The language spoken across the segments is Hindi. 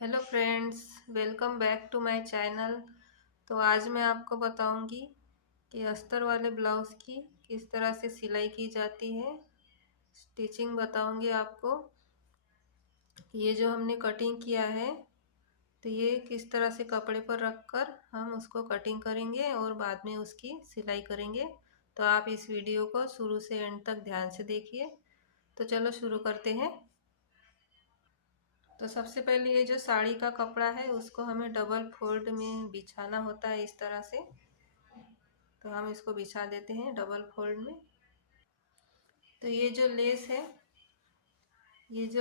Hello friends, welcome back to my channel. तो आज मैं आपको बताऊंगी कि अस्तर वाले ब्लाउज़ की किस तरह से सिलाई की जाती है। स्टिचिंग बताऊंगी आपको। ये जो हमने कटिंग किया है तो ये किस तरह से कपड़े पर रखकर हम उसको कटिंग करेंगे और बाद में उसकी सिलाई करेंगे। तो आप इस वीडियो को शुरू से एंड तक ध्यान से देखिए। तो चलो शुरू करते हैं। तो सबसे पहले ये जो साड़ी का कपड़ा है उसको हमें डबल फोल्ड में बिछाना होता है इस तरह से। तो हम इसको बिछा देते हैं डबल फोल्ड में। तो ये जो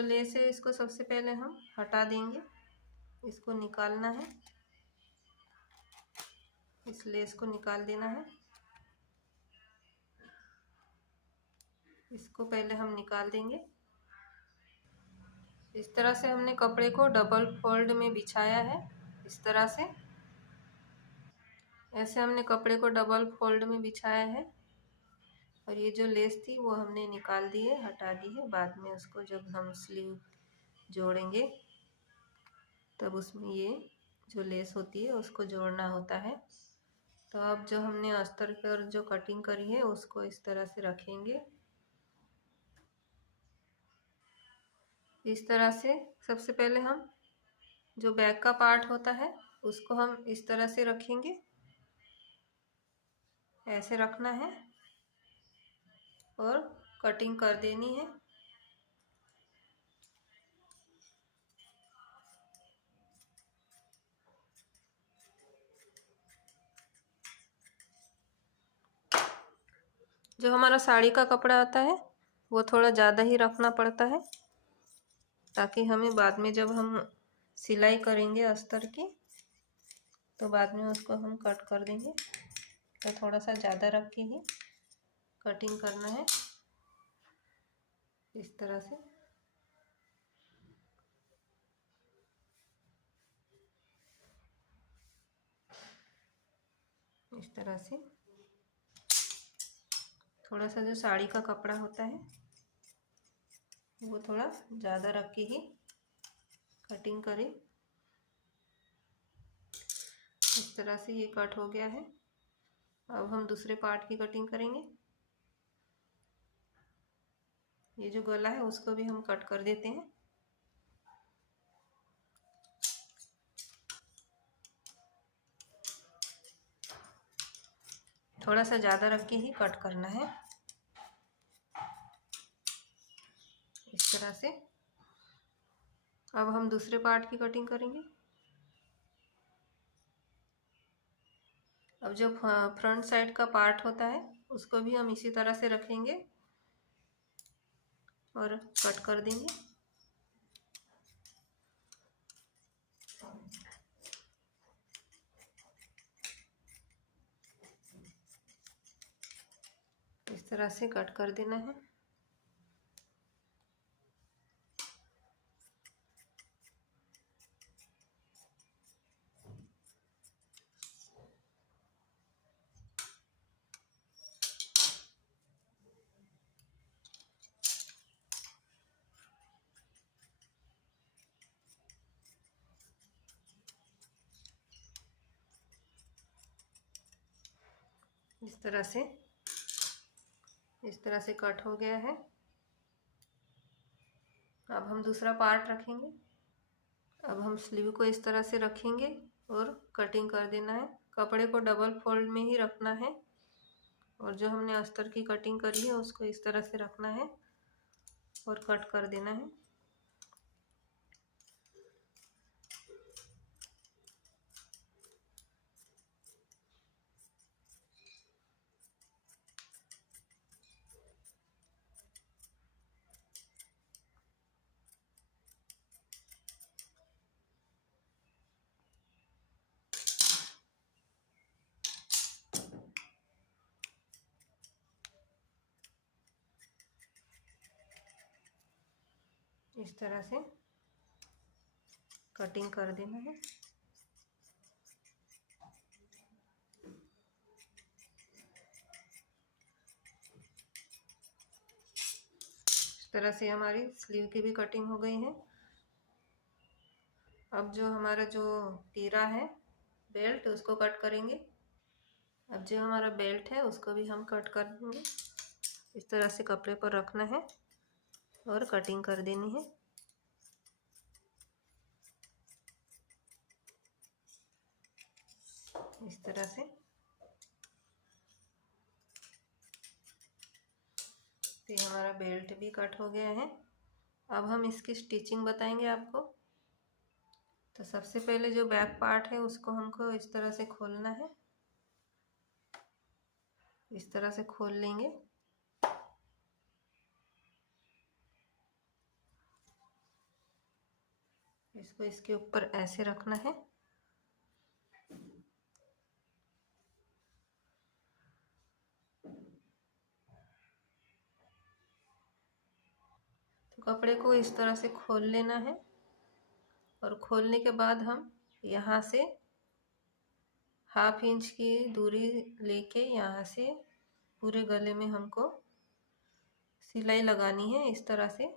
लेस है इसको सबसे पहले हम हटा देंगे। इसको निकालना है, इस लेस को निकाल देना है। इसको पहले हम निकाल देंगे। इस तरह से हमने कपड़े को डबल फोल्ड में बिछाया है, इस तरह से। ऐसे हमने कपड़े को डबल फोल्ड में बिछाया है और ये जो लेस थी वो हमने निकाल दी है, हटा दी है। बाद में उसको जब हम स्लीव जोड़ेंगे तब उसमें ये जो लेस होती है उसको जोड़ना होता है। तो अब जो हमने अस्तर पर जो कटिंग करी है उसको इस तरह से रखेंगे। इस तरह से सबसे पहले हम जो बैक का पार्ट होता है उसको हम इस तरह से रखेंगे, ऐसे रखना है और कटिंग कर देनी है। जो हमारा साड़ी का कपड़ा आता है वो थोड़ा ज़्यादा ही रखना पड़ता है, ताकि हमें बाद में जब हम सिलाई करेंगे अस्तर की तो बाद में उसको हम कट कर देंगे। तो थोड़ा सा ज़्यादा रख के ही कटिंग करना है, इस तरह से। इस तरह से थोड़ा सा जो साड़ी का कपड़ा होता है वो थोड़ा ज़्यादा रख के ही कटिंग करें। इस तरह से ये कट हो गया है। अब हम दूसरे पार्ट की कटिंग करेंगे। ये जो गला है उसको भी हम कट कर देते हैं। थोड़ा सा ज़्यादा रख के ही कट करना है, इस तरह से। अब हम दूसरे पार्ट की कटिंग करेंगे। अब जो फ्रंट साइड का पार्ट होता है उसको भी हम इसी तरह से रखेंगे और कट कर देंगे। इस तरह से कट कर देना है। इस तरह से कट हो गया है। अब हम दूसरा पार्ट रखेंगे। अब हम स्लीव को इस तरह से रखेंगे और कटिंग कर देना है। कपड़े को डबल फोल्ड में ही रखना है और जो हमने अस्तर की कटिंग करी है उसको इस तरह से रखना है और कट कर देना है। इस तरह से कटिंग कर देना है। इस तरह से हमारी स्लीव की भी कटिंग हो गई है। अब जो हमारा जो तीरा है बेल्ट उसको कट करेंगे। अब जो हमारा बेल्ट है उसको भी हम कट कर देंगे। इस तरह से कपड़े पर रखना है और कटिंग कर देनी है। इस तरह से। तो ये हमारा बेल्ट भी कट हो गया है। अब हम इसकी स्टिचिंग बताएंगे आपको। तो सबसे पहले जो बैक पार्ट है उसको हमको इस तरह से खोलना है। इस तरह से खोल लेंगे। इसको इसके ऊपर ऐसे रखना है। तो कपड़े को इस तरह से खोल लेना है और खोलने के बाद हम यहाँ से 1/2 इंच की दूरी लेके यहाँ से पूरे गले में हमको सिलाई लगानी है। इस तरह से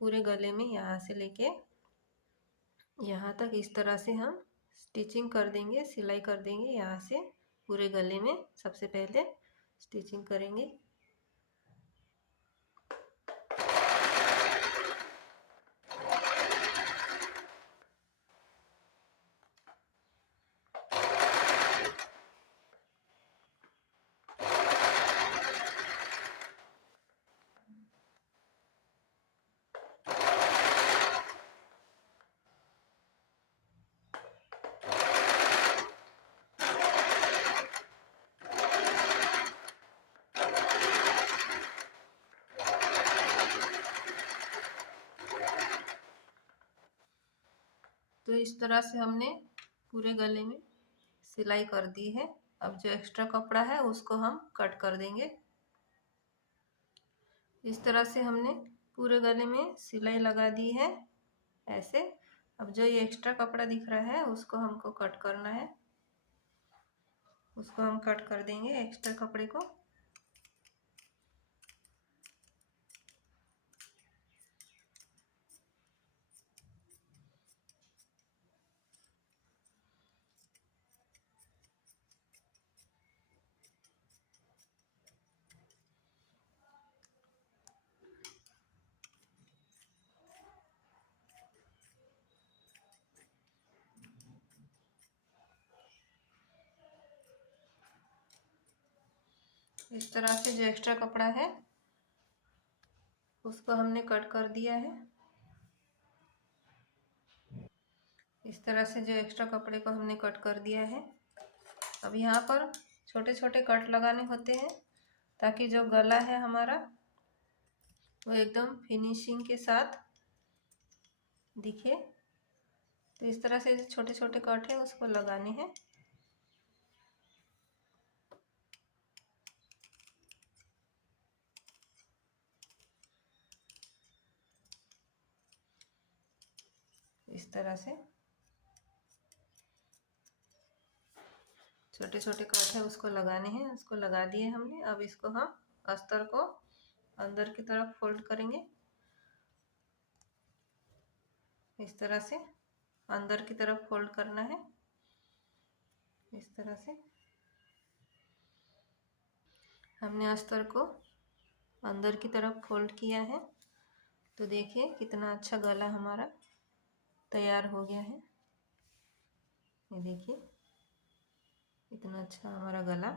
पूरे गले में यहाँ से लेके यहाँ तक इस तरह से हम स्टिचिंग कर देंगे, सिलाई कर देंगे। यहाँ से पूरे गले में सबसे पहले स्टिचिंग करेंगे। तो इस तरह से हमने पूरे गले में सिलाई कर दी है। अब जो एक्स्ट्रा कपड़ा है उसको हम कट कर देंगे। इस तरह से हमने पूरे गले में सिलाई लगा दी है ऐसे। अब जो ये एक्स्ट्रा कपड़ा दिख रहा है उसको हमको कट करना है। उसको हम कट कर देंगे एक्स्ट्रा कपड़े को। इस तरह से जो एक्स्ट्रा कपड़ा है उसको हमने कट कर दिया है। इस तरह से जो एक्स्ट्रा कपड़े को हमने कट कर दिया है। अब यहाँ पर छोटे छोटे कट लगाने होते हैं ताकि जो गला है हमारा वो एकदम फिनिशिंग के साथ दिखे। तो इस तरह से जो छोटे छोटे कट है उसको लगाने हैं। इस तरह से छोटे छोटे कट है उसको लगाने हैं। उसको लगा दिए हमने। अब इसको हम अस्तर को अंदर की तरफ फोल्ड करेंगे। इस तरह से अंदर की तरफ फोल्ड करना है। इस तरह से हमने अस्तर को अंदर की तरफ फोल्ड किया है। तो देखिए कितना अच्छा गला हमारा तैयार हो गया है। ये देखिए इतना अच्छा हमारा गला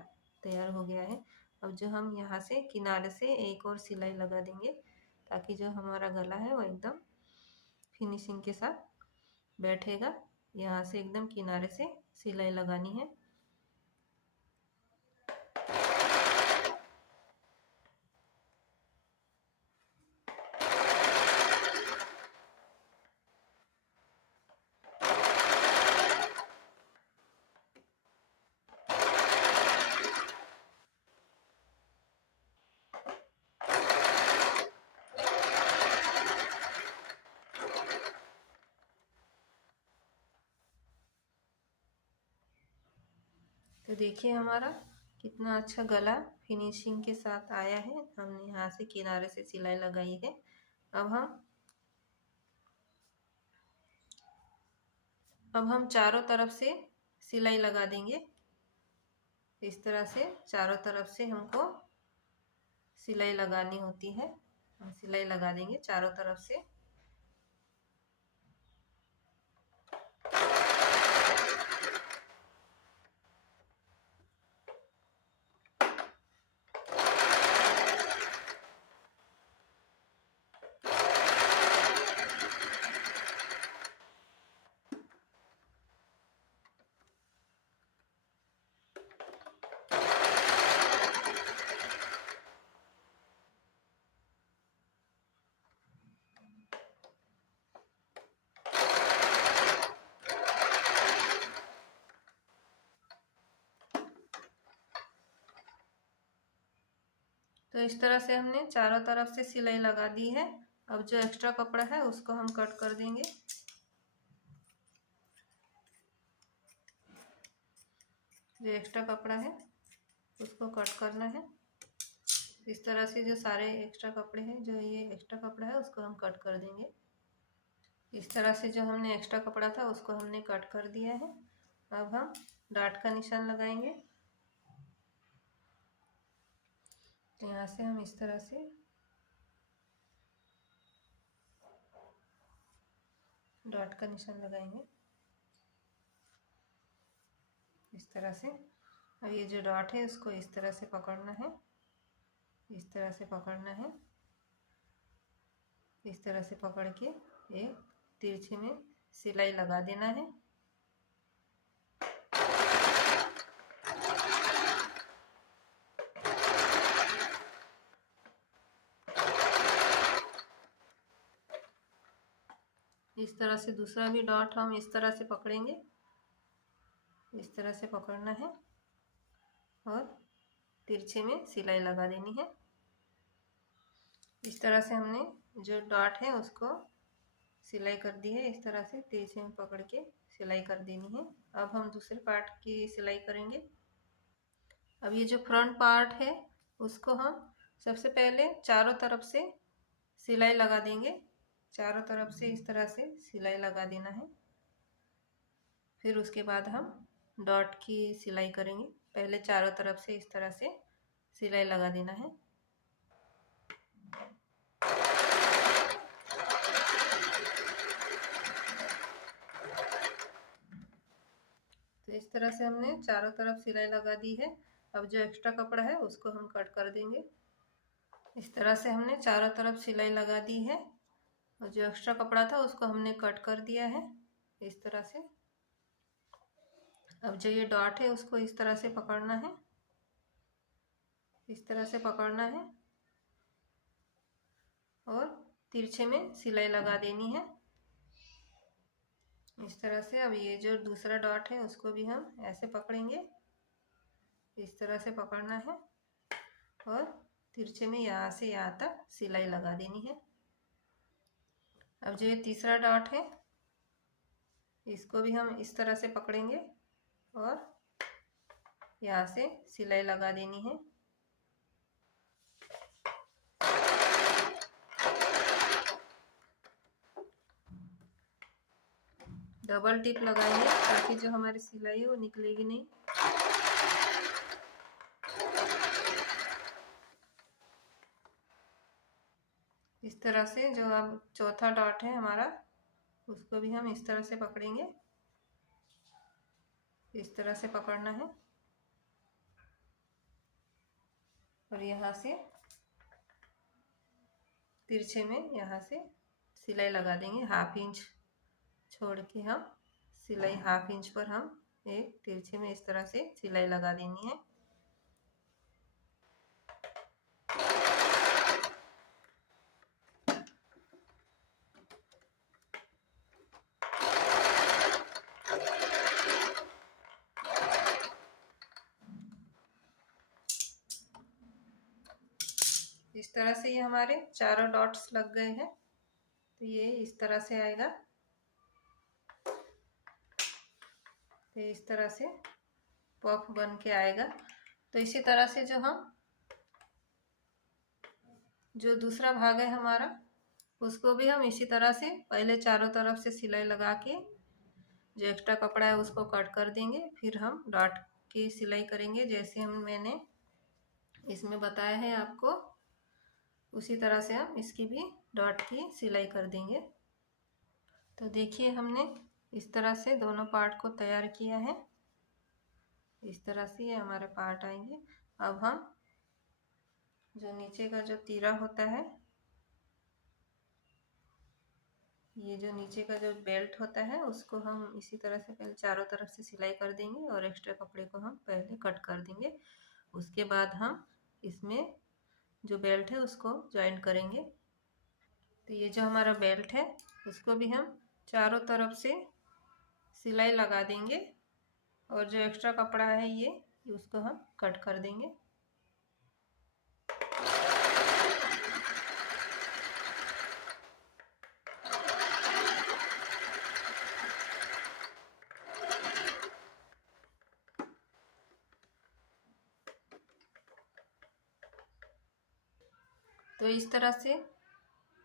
तैयार हो गया है। अब जो हम यहाँ से किनारे से एक और सिलाई लगा देंगे ताकि जो हमारा गला है वो एकदम फिनिशिंग के साथ बैठेगा। यहाँ से एकदम किनारे से सिलाई लगानी है। तो देखिए हमारा कितना अच्छा गला फिनिशिंग के साथ आया है। हमने यहाँ से किनारे से सिलाई लगाई है। अब हम अब हम चारों तरफ से सिलाई लगा देंगे। इस तरह से चारों तरफ से हमको सिलाई लगानी होती है। हम सिलाई लगा देंगे चारों तरफ से। तो इस तरह से हमने चारों तरफ से सिलाई लगा दी है। अब जो एक्स्ट्रा कपड़ा है उसको हम कट कर देंगे। जो एक्स्ट्रा कपड़ा है उसको कट करना है। इस तरह से जो सारे एक्स्ट्रा कपड़े हैं, जो ये एक्स्ट्रा कपड़ा है उसको हम कट कर देंगे। इस तरह से जो हमने एक्स्ट्रा कपड़ा था उसको हमने कट कर दिया है। अब हम डॉट का निशान लगाएंगे। तो यहाँ से हम इस तरह से डॉट का निशान लगाएंगे, इस तरह से। अब ये जो डॉट है उसको इस तरह से पकड़ना है, इस तरह से पकड़ना है। इस तरह से पकड़ के एक तिरछे में सिलाई लगा देना है। इस तरह से दूसरा भी डॉट हम इस तरह से पकड़ेंगे, इस तरह से पकड़ना है और तिरछे में सिलाई लगा देनी है। इस तरह से हमने जो डॉट है उसको सिलाई कर दी है। इस तरह से तिरछे में पकड़ के सिलाई कर देनी है। अब हम दूसरे पार्ट की सिलाई करेंगे। अब ये जो फ्रंट पार्ट है उसको हम सबसे पहले चारों तरफ से सिलाई लगा देंगे। चारों तरफ से इस तरह से सिलाई लगा देना है। फिर उसके बाद हम डॉट की सिलाई करेंगे। पहले चारों तरफ से इस तरह से सिलाई लगा देना है। तो इस तरह से हमने चारों तरफ सिलाई लगा दी है। अब जो एक्स्ट्रा कपड़ा है उसको हम कट कर देंगे। इस तरह से हमने चारों तरफ सिलाई लगा दी है और जो एक्स्ट्रा कपड़ा था उसको हमने कट कर दिया है, इस तरह से। अब जो ये डॉट है उसको इस तरह से पकड़ना है, इस तरह से पकड़ना है और तिरछे में सिलाई लगा देनी है, इस तरह से। अब ये जो दूसरा डॉट है उसको भी हम ऐसे पकड़ेंगे, इस तरह से पकड़ना है और तिरछे में यहाँ से यहाँ तक सिलाई लगा देनी है। अब जो ये तीसरा डॉट है इसको भी हम इस तरह से पकड़ेंगे और यहाँ से सिलाई लगा देनी है। डबल टिप लगाएंगे ताकि जो हमारी सिलाई है वो निकलेगी नहीं। इस तरह से जो अब चौथा डॉट है हमारा उसको भी हम इस तरह से पकड़ेंगे, इस तरह से पकड़ना है और यहाँ से तिरछे में यहाँ से सिलाई लगा देंगे। हाफ इंच छोड़ के हम सिलाई हाफ इंच पर हम एक तिरछे में इस तरह से सिलाई लगा देनी है। इस तरह से ये हमारे चारों डॉट्स लग गए हैं। तो ये इस तरह से आएगा। तो इस तरह से पफ बन के आएगा। तो इसी तरह से जो दूसरा भाग है हमारा उसको भी हम इसी तरह से पहले चारों तरफ से सिलाई लगा के जो एक्स्ट्रा कपड़ा है उसको कट कर देंगे। फिर हम डॉट की सिलाई करेंगे, जैसे मैंने इसमें बताया है आपको, उसी तरह से हम इसकी भी डॉट की सिलाई कर देंगे। तो देखिए हमने इस तरह से दोनों पार्ट को तैयार किया है। इस तरह से ये हमारे पार्ट आएंगे। अब हम जो नीचे का जो तीरा होता है, ये जो नीचे का जो बेल्ट होता है उसको हम इसी तरह से पहले चारों तरफ से सिलाई कर देंगे और एक्स्ट्रा कपड़े को हम पहले कट कर देंगे। उसके बाद हम इसमें जो बेल्ट है उसको ज्वाइन करेंगे। तो ये जो हमारा बेल्ट है उसको भी हम चारों तरफ से सिलाई लगा देंगे और जो एक्स्ट्रा कपड़ा है ये उसको हम कट कर देंगे। तो इस तरह से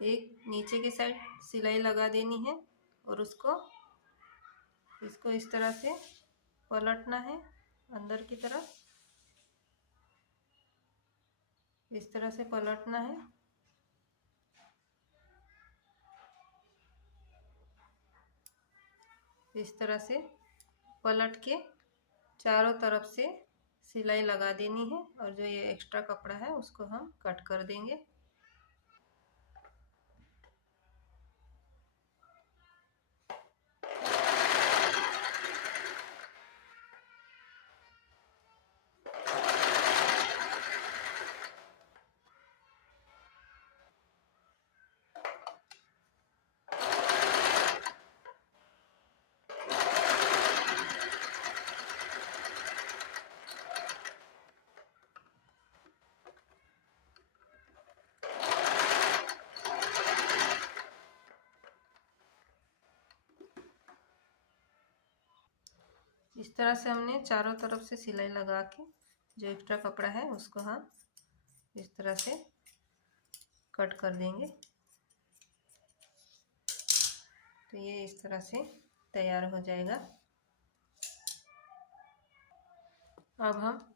एक नीचे की साइड सिलाई लगा देनी है और इसको इस तरह से पलटना है अंदर की तरफ, इस तरह से पलटना है। इस तरह से पलट के चारों तरफ से सिलाई लगा देनी है और जो ये एक्स्ट्रा कपड़ा है उसको हम कट कर देंगे। इस तरह से हमने चारों तरफ से सिलाई लगा के जो एक्स्ट्रा कपड़ा है उसको हम इस तरह से कट कर देंगे। तो ये इस तरह से तैयार हो जाएगा। अब हम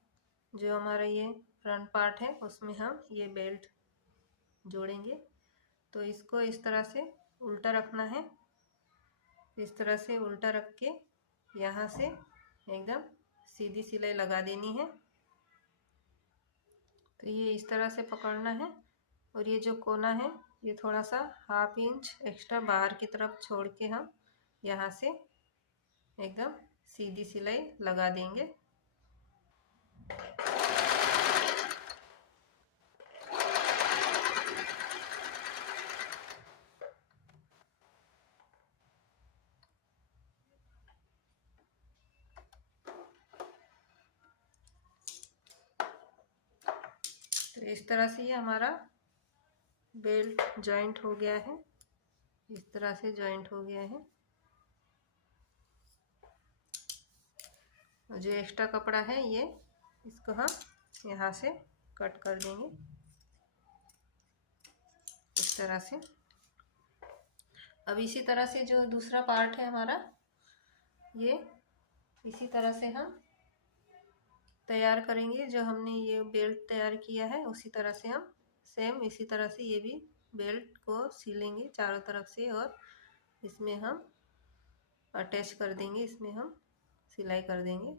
जो हमारा ये फ्रंट पार्ट है उसमें हम ये बेल्ट जोड़ेंगे। तो इसको इस तरह से उल्टा रखना है, इस तरह से उल्टा रख के यहाँ से एकदम सीधी सिलाई लगा देनी है। तो ये इस तरह से पकड़ना है और ये जो कोना है ये थोड़ा सा 1/2 इंच एक्स्ट्रा बाहर की तरफ छोड़ के हम यहाँ से एकदम सीधी सिलाई लगा देंगे। तो इस तरह से ये हमारा बेल्ट जॉइंट हो गया है, इस तरह से जॉइंट हो गया है। और जो एक्स्ट्रा कपड़ा है ये इसको हम यहाँ से कट कर देंगे इस तरह से। अब इसी तरह से जो दूसरा पार्ट है हमारा ये इसी तरह से हम तैयार करेंगे। जो हमने ये बेल्ट तैयार किया है उसी तरह से हम सेम इसी तरह से ये भी बेल्ट को सिलेंगे चारों तरफ से और इसमें हम अटैच कर देंगे, इसमें हम सिलाई कर देंगे।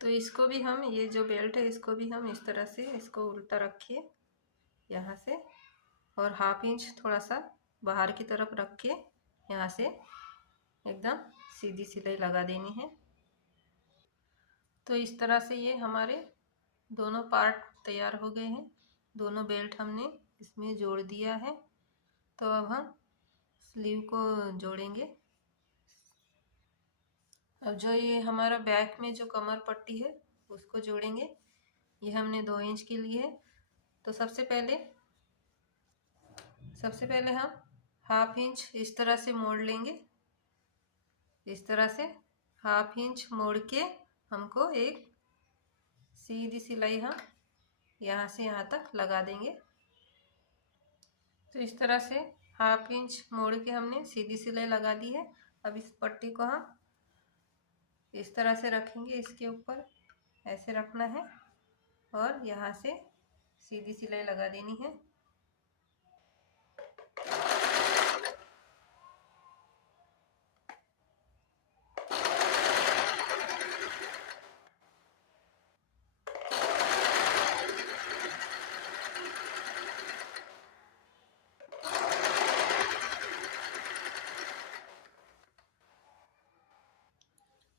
तो इसको भी हम ये जो बेल्ट है इसको भी हम इस तरह से इसको उल्टा रखिए यहाँ से और 1/2 इंच थोड़ा सा बाहर की तरफ रख के यहाँ से एकदम सीधी सिलाई लगा देनी है। तो इस तरह से ये हमारे दोनों पार्ट तैयार हो गए हैं। दोनों बेल्ट हमने इसमें जोड़ दिया है। तो अब हम स्लीव को जोड़ेंगे। अब जो ये हमारा बैक में जो कमर पट्टी है उसको जोड़ेंगे। ये हमने 2 इंच की ली है। तो सबसे पहले हम 1/2 इंच इस तरह से मोड़ लेंगे। इस तरह से 1/2 इंच मोड़ के हमको एक सीधी सिलाई हम यहाँ से यहाँ तक लगा देंगे। तो इस तरह से 1/2 इंच मोड़ के हमने सीधी सिलाई लगा दी है। अब इस पट्टी को हम इस तरह से रखेंगे, इसके ऊपर ऐसे रखना है और यहाँ से सीधी सिलाई लगा देनी है।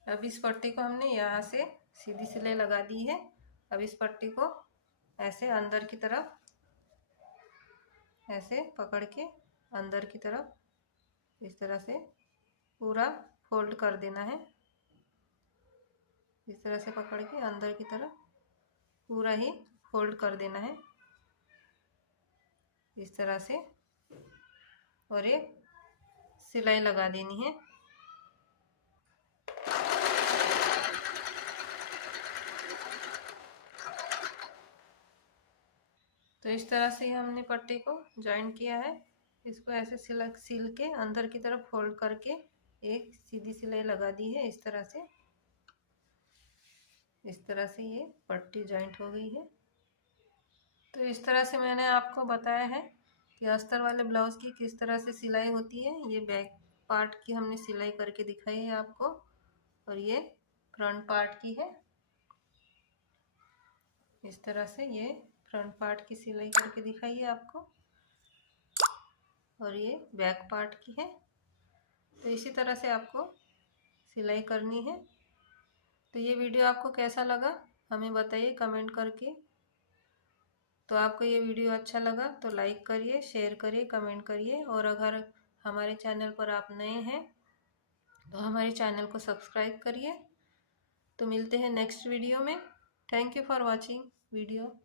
अब इस पट्टी को हमने यहाँ से सीधी सिलाई लगा दी है। अब इस पट्टी को ऐसे अंदर की तरफ ऐसे पकड़ के अंदर की तरफ इस तरह से पूरा फोल्ड कर देना है। इस तरह से पकड़ के अंदर की तरफ पूरा ही फोल्ड कर देना है इस तरह से, और एक सिलाई लगा देनी है। तो इस तरह से हमने पट्टी को जॉइन किया है। इसको ऐसे सिल के अंदर की तरफ फोल्ड करके एक सीधी सिलाई लगा दी है इस तरह से। इस तरह से ये पट्टी जॉइंट हो गई है। तो इस तरह से मैंने आपको बताया है कि अस्तर वाले ब्लाउज की किस तरह से सिलाई होती है। ये बैक पार्ट की हमने सिलाई करके दिखाई है आपको, और ये फ्रंट पार्ट की है। इस तरह से ये फ्रंट पार्ट की सिलाई करके दिखाई है आपको, और ये बैक पार्ट की है। तो इसी तरह से आपको सिलाई करनी है। तो ये वीडियो आपको कैसा लगा हमें बताइए कमेंट करके। तो आपको ये वीडियो अच्छा लगा तो लाइक करिए, शेयर करिए, कमेंट करिए, और अगर हमारे चैनल पर आप नए हैं तो हमारे चैनल को सब्सक्राइब करिए। तो मिलते हैं नेक्स्ट वीडियो में। Thank you for watching video.